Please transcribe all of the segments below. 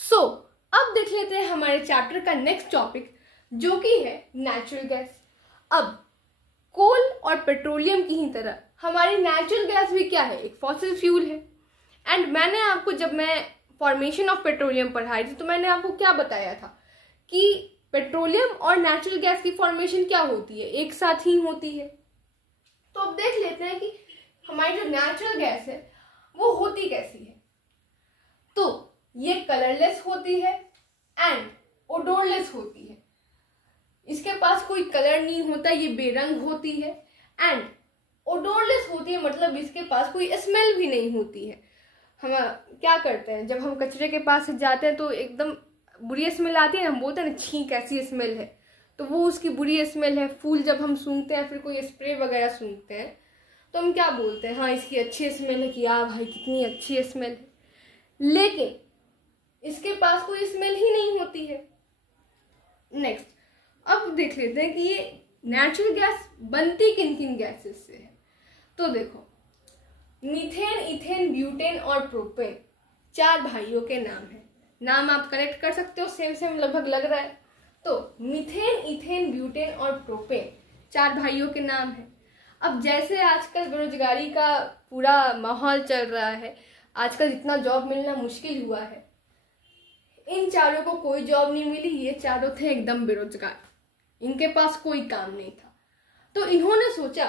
सो अब देख लेते हैं हमारे चैप्टर का नेक्स्ट टॉपिक, जो कि है नेचुरल गैस। अब कोल और पेट्रोलियम की ही तरह हमारी नेचुरल गैस भी क्या है, एक फॉसिल फ्यूल है। एंड मैंने आपको, जब मैं फॉर्मेशन ऑफ पेट्रोलियम पढ़ाई थी, तो मैंने आपको क्या बताया था कि पेट्रोलियम और नेचुरल गैस की फॉर्मेशन क्या होती है, एक साथ ही होती है। तो अब देख लेते हैं कि हमारी जो नेचुरल गैस है वो होती कैसी है। तो ये कलरलेस होती है एंड ओडोरलेस होती है। इसके पास कोई कलर नहीं होता, ये बेरंग होती है। एंड ओडोरलेस होती है, मतलब इसके पास कोई स्मेल भी नहीं होती है। हम क्या करते हैं, जब हम कचरे के पास जाते हैं तो एकदम बुरी स्मेल आती है, हम बोलते हैं ना, छी कैसी स्मेल है, तो वो उसकी बुरी स्मेल है। फूल जब हम सूंघते हैं, फिर कोई स्प्रे वगैरह सूंघते हैं, तो हम क्या बोलते हैं, हाँ इसकी अच्छी स्मेल है, कि यार भाई कितनी अच्छी स्मेल है। लेकिन इसके पास कोई स्मेल ही नहीं होती है। नेक्स्ट, अब देख लेते हैं कि ये नेचुरल गैस बनती किन किन गैसेस से है। तो देखो, मीथेन, इथेन, ब्यूटेन और प्रोपेन, चार भाइयों के नाम है। नाम आप करेक्ट कर सकते हो, सेम सेम लगभग लग रहा है। तो मीथेन, इथेन, ब्यूटेन और प्रोपेन चार भाइयों के नाम है। अब जैसे आजकल बेरोजगारी का पूरा माहौल चल रहा है, आजकल इतना जॉब मिलना मुश्किल हुआ है, इन चारों को कोई जॉब नहीं मिली। ये चारों थे एकदम बेरोजगार, इनके पास कोई काम नहीं था। तो इन्होंने सोचा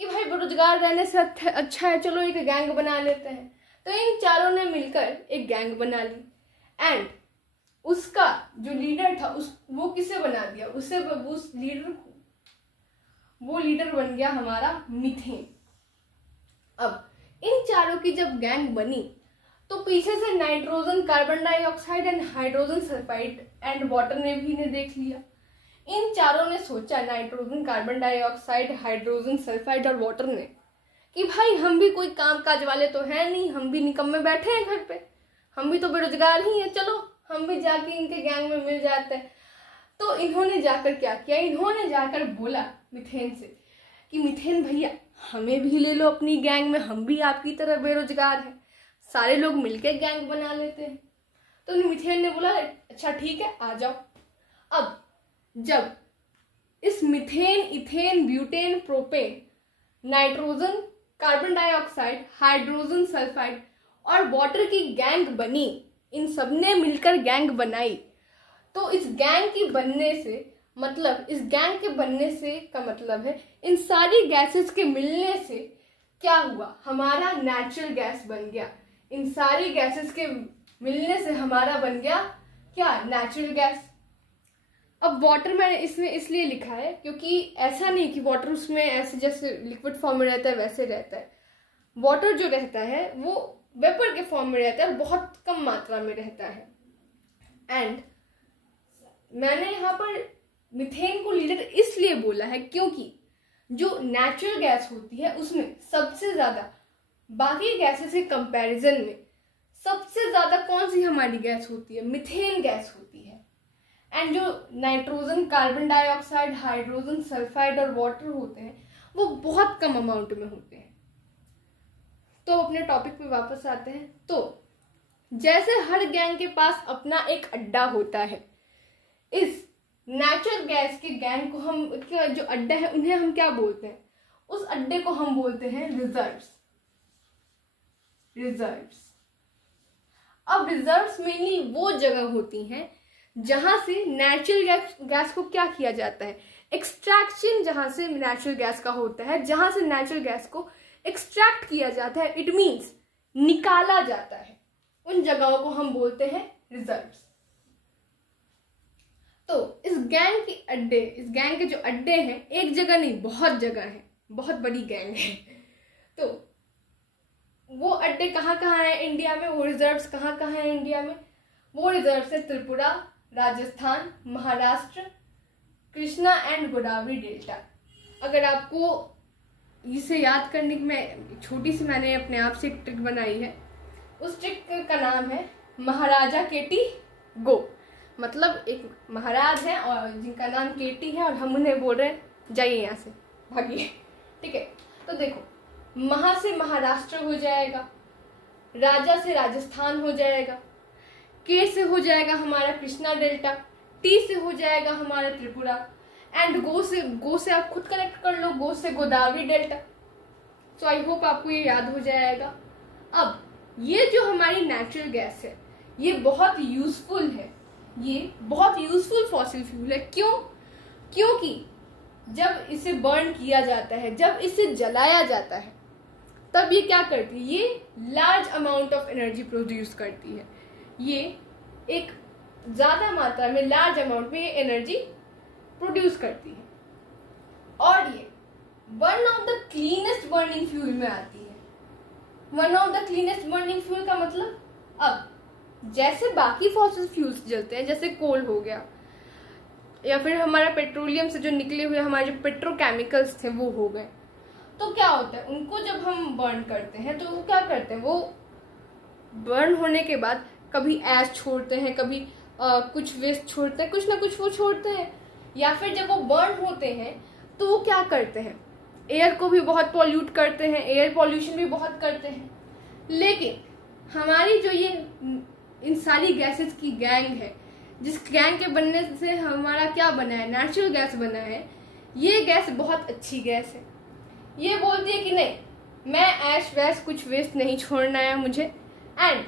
कि भाई बेरोजगार रहने से अच्छा है, चलो एक गैंग बना लेते हैं। तो इन चारों ने मिलकर एक गैंग बना ली। एंड उसका जो लीडर था, वो किसे बना दिया, वो लीडर बन गया हमारा मीथेन। अब इन चारों की जब गैंग बनी, तो पीछे से nitrogen, carbon dioxide and hydrogen sulphide and water ने देख लिया। इन चारों ने सोचा, nitrogen, carbon dioxide, hydrogen sulphide और वाटर ने, कि भाई हम भी कोई काम काज वाले तो हैं नहीं, हम भी निकम्मे बैठे हैं घर पे, हम भी तो बेरोजगार ही हैं, चलो हम भी जाके इनके गैंग में मिल जाते हैं। तो इन्होंने जाकर क्या किया, इन्होंने जाकर बोला मीथेन से कि मीथेन भैया हमें भी ले लो अपनी गैंग में, हम भी आपकी तरह बेरोजगार हैं, सारे लोग मिलकर गैंग बना लेते हैं। तो मीथेन ने बोला अच्छा ठीक है, आ जाओ। अब जब इस methane, ethane, butane, propane, nitrogen, carbon dioxide, hydrogen sulphide और वाटर की गैंग बनी, इन सब ने मिलकर गैंग बनाई। तो इस गैंग की बनने से मतलब, इस गैंग के बनने से का मतलब है, इन सारी गैसेस के मिलने से क्या हुआ, हमारा नेचुरल गैस बन गया। इन सारी गैसेस के मिलने से हमारा बन गया क्या, नेचुरल गैस। अब वाटर मैंने इसमें इसलिए लिखा है क्योंकि ऐसा नहीं कि वाटर उसमें ऐसे जैसे लिक्विड फॉर्म में रहता है वैसे रहता है। वाटर जो रहता है वो वेपर के फॉर्म में रहता है, बहुत कम मात्रा में रहता है। एंड मैंने यहाँ पर मीथेन को लीडर इसलिए बोला है क्योंकि जो नेचुरल गैस होती है उसमें सबसे ज्यादा, बाकी गैसेस के कंपैरिजन में सबसे ज्यादा कौन सी हमारी गैस होती है, मीथेन गैस होती है। एंड जो nitrogen, carbon dioxide, hydrogen sulphide और वाटर होते हैं वो बहुत कम अमाउंट में होते हैं। तो अपने टॉपिक पे वापस आते हैं। तो जैसे हर गैंग के पास अपना एक अड्डा होता है, इस नेचुरल गैस के गैंग को हम, जो अड्डा है उन्हें हम क्या बोलते हैं, उस अड्डे को हम बोलते हैं रिजर्व्स। अब रिजर्व्स मेनली वो जगह होती हैं जहां से नेचुरल गैस को क्या किया जाता है, एक्सट्रैक्शन, जहां से नेचुरल गैस का होता है, जहां से नेचुरल गैस को एक्सट्रैक्ट किया जाता है, इट मीन्स निकाला जाता है, उन जगहों को हम बोलते हैं रिजर्व्स। तो इस गैंग के जो अड्डे हैं, एक जगह नहीं बहुत जगह है, बहुत बड़ी गैंग है। तो वो अड्डे कहाँ कहाँ हैं इंडिया में, वो रिजर्व्स कहाँ कहाँ हैं इंडिया में, वो रिजर्व्स है त्रिपुरा, राजस्थान, महाराष्ट्र, कृष्णा एंड गोदावरी डेल्टा। अगर आपको इसे याद करने की मैं छोटी सी, मैंने अपने आप से एक ट्रिक बनाई है, उस ट्रिक का नाम है महाराजा केटी गो। मतलब एक महाराज है और जिनका नाम केटी है, और हम उन्हें बोल रहे हैं जाइए यहाँ से, भागिए, ठीक है। तो देखो, महा से महाराष्ट्र हो जाएगा, राजा से राजस्थान हो जाएगा, K से हो जाएगा हमारा कृष्णा डेल्टा, T से हो जाएगा हमारा त्रिपुरा, एंड गो से आप खुद कनेक्ट कर लो, गो से Godavari delta. So I hope आपको ये याद हो जाएगा। अब ये जो हमारी नेचुरल गैस है ये बहुत यूजफुल है, ये बहुत यूजफुल फॉसिल फ्यूल है। क्यों? क्योंकि जब इसे बर्न किया जाता है, जब इसे जलाया जाता है, तब ये क्या करती है, ये large amount of energy produce करती है। ये एक ज्यादा मात्रा में, लार्ज अमाउंट में ये एनर्जी प्रोड्यूस करती है, और ये one of the cleanest burning fuel में आती है। One of the cleanest burning fuel का मतलब, अब जैसे बाकी फॉसिल फ्यूल्स जलते हैं, जैसे कोल हो गया, या फिर हमारा पेट्रोलियम से जो निकले हुए हमारे जो पेट्रोकेमिकल्स थे वो हो गए, तो क्या होता है, उनको जब हम बर्न करते हैं तो वो क्या करते हैं, वो बर्न होने के बाद कभी ऐश छोड़ते हैं, कभी कुछ वेस्ट छोड़ते हैं, कुछ ना कुछ वो छोड़ते हैं, या फिर जब वो बर्न होते हैं तो वो क्या करते हैं, एयर को भी बहुत पॉल्यूट करते हैं, एयर पॉल्यूशन भी बहुत करते हैं। लेकिन हमारी जो ये इन सारी गैसेस की गैंग है, जिस गैंग के बनने से हमारा क्या बना है, नेचुरल गैस बना है, ये गैस बहुत अच्छी गैस है। ये बोलती है कि नहीं, मैं ऐश वैश कुछ वेस्ट नहीं छोड़ना है मुझे। एंड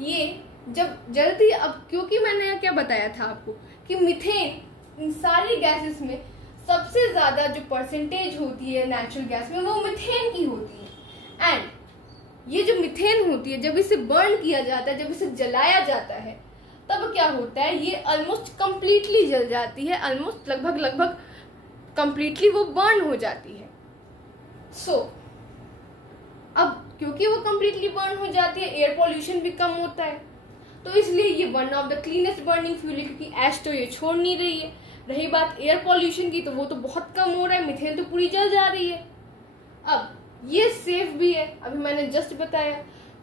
ये जब जल्दी, अब क्योंकि मैंने क्या बताया था आपको कि मीथेन इन सारी गैसेस में सबसे ज्यादा जो परसेंटेज होती है नेचुरल गैस में, वो मीथेन की होती है। एंड ये जो मीथेन होती है, जब इसे बर्न किया जाता है, जब इसे जलाया जाता है, तब क्या होता है, ये ऑलमोस्ट कंप्लीटली जल जाती है, ऑलमोस्ट लगभग कंप्लीटली वो बर्न हो जाती है। सो अब क्योंकि वो कंप्लीटली बर्न हो जाती है, एयर पॉल्यूशन भी कम होता है, तो इसलिए ये one of the cleanest burning fuel है, क्योंकि ऐश तो ये छोड़ नहीं रही है। रही बात एयर पॉल्यूशन की, तो वो तो बहुत कम हो रहा है, मीथेन तो पूरी जल जा रही है। अब ये सेफ भी है, अभी मैंने जस्ट बताया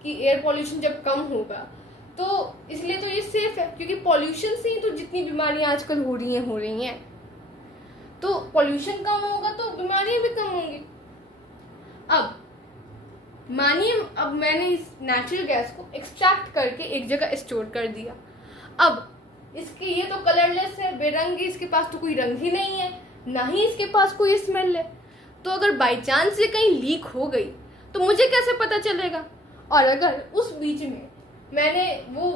कि एयर पॉल्यूशन जब कम होगा तो इसलिए तो ये सेफ है, क्योंकि पॉल्यूशन से ही तो जितनी बीमारियां आजकल हो रही हैं, तो पॉल्यूशन कम होगा तो बीमारियां भी कम होंगी। अब मानिए, अब मैंने इस नेचुरल गैस को एक्सट्रैक्ट करके एक जगह स्टोर कर दिया। अब इसके ये तो कलरलेस है, बेरंग है, इसके पास तो कोई रंग ही नहीं है, ना ही इसके पास कोई स्मेल है। तो अगर बाई चांस से कहीं लीक हो गई तो मुझे कैसे पता चलेगा? और अगर उस बीच में मैंने वो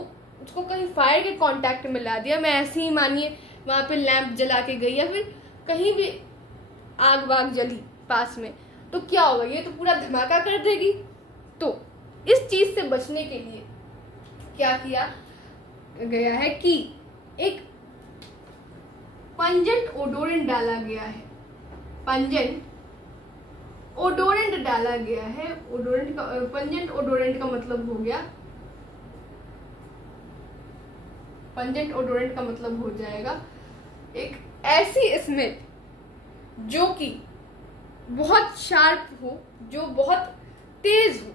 उसको कहीं फायर के कांटेक्ट में ला दिया, मैं ऐसे ही मानिए वहां पे लैंप जला के गई, या फिर कहीं भी आग वाग जली पास में, तो क्या होगा, ये तो पूरा धमाका कर देगी। तो इस चीज से बचने के लिए क्या किया गया है कि एक पंजेंट ओडोरेंट डाला गया है। पंजेंट ओडोरेंट डाला गया है। ओडोरेंट का, पंजेंट ओडोरेंट का मतलब हो गया, पंजेंट ओडोरेंट का मतलब हो जाएगा एक ऐसी स्मेल जो कि बहुत शार्प हो, जो बहुत तेज हो,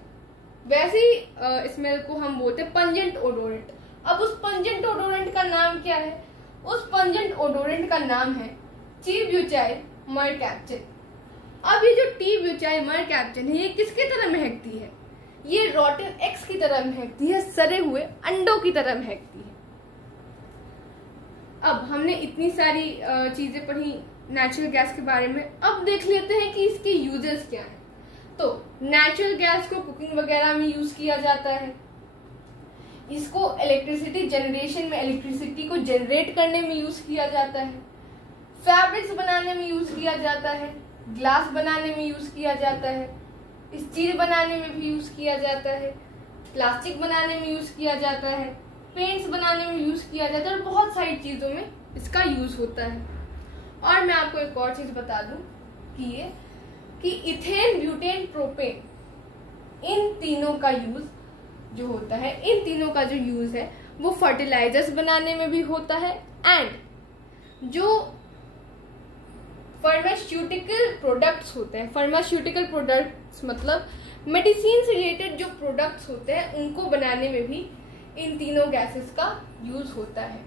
वैसी स्मेल को हम बोलते हैं पंजेंट ओडोरेंट। अब उस पंजेंट ओडोरेंट का नाम क्या है? उस पंजेंट ओडोरेंट का नाम है टी ब्यूटाइल मरकैप्टन। अब ये जो टी ब्यूटाइल मरकैप्टन है, ये किसकी तरह महकती है? ये रॉटन एग्स की तरह महकती है, सड़े हुए अंडों की तरह महकती है। अब हमने इतनी सारी चीजें पढ़ी नेचुरल गैस के बारे में, अब देख लेते हैं कि इसके यूजेस क्या हैं। तो नेचुरल गैस को कुकिंग वगैरह में यूज किया जाता है, इसको इलेक्ट्रिसिटी जनरेशन में, इलेक्ट्रिसिटी को जनरेट करने में यूज किया जाता है, फैब्रिक्स बनाने में यूज किया जाता है, ग्लास बनाने में यूज किया जाता है, स्टील बनाने में भी यूज किया जाता है, प्लास्टिक बनाने में यूज किया जाता है, पेंट्स बनाने में यूज किया जाता है, और बहुत सारी चीजों में इसका यूज होता है। और मैं आपको एक और चीज बता दूं कि इथेन, ब्यूटेन, प्रोपेन, इन तीनों का यूज जो होता है, इन तीनों का जो यूज है वो फर्टिलाइजर्स बनाने में भी होता है, एंड जो फार्मास्यूटिकल प्रोडक्ट्स होते हैं, फार्मास्यूटिकल प्रोडक्ट्स मतलब मेडिसिन से रिलेटेड जो प्रोडक्ट्स होते हैं, उनको बनाने में भी इन तीनों गैसेस का यूज होता है।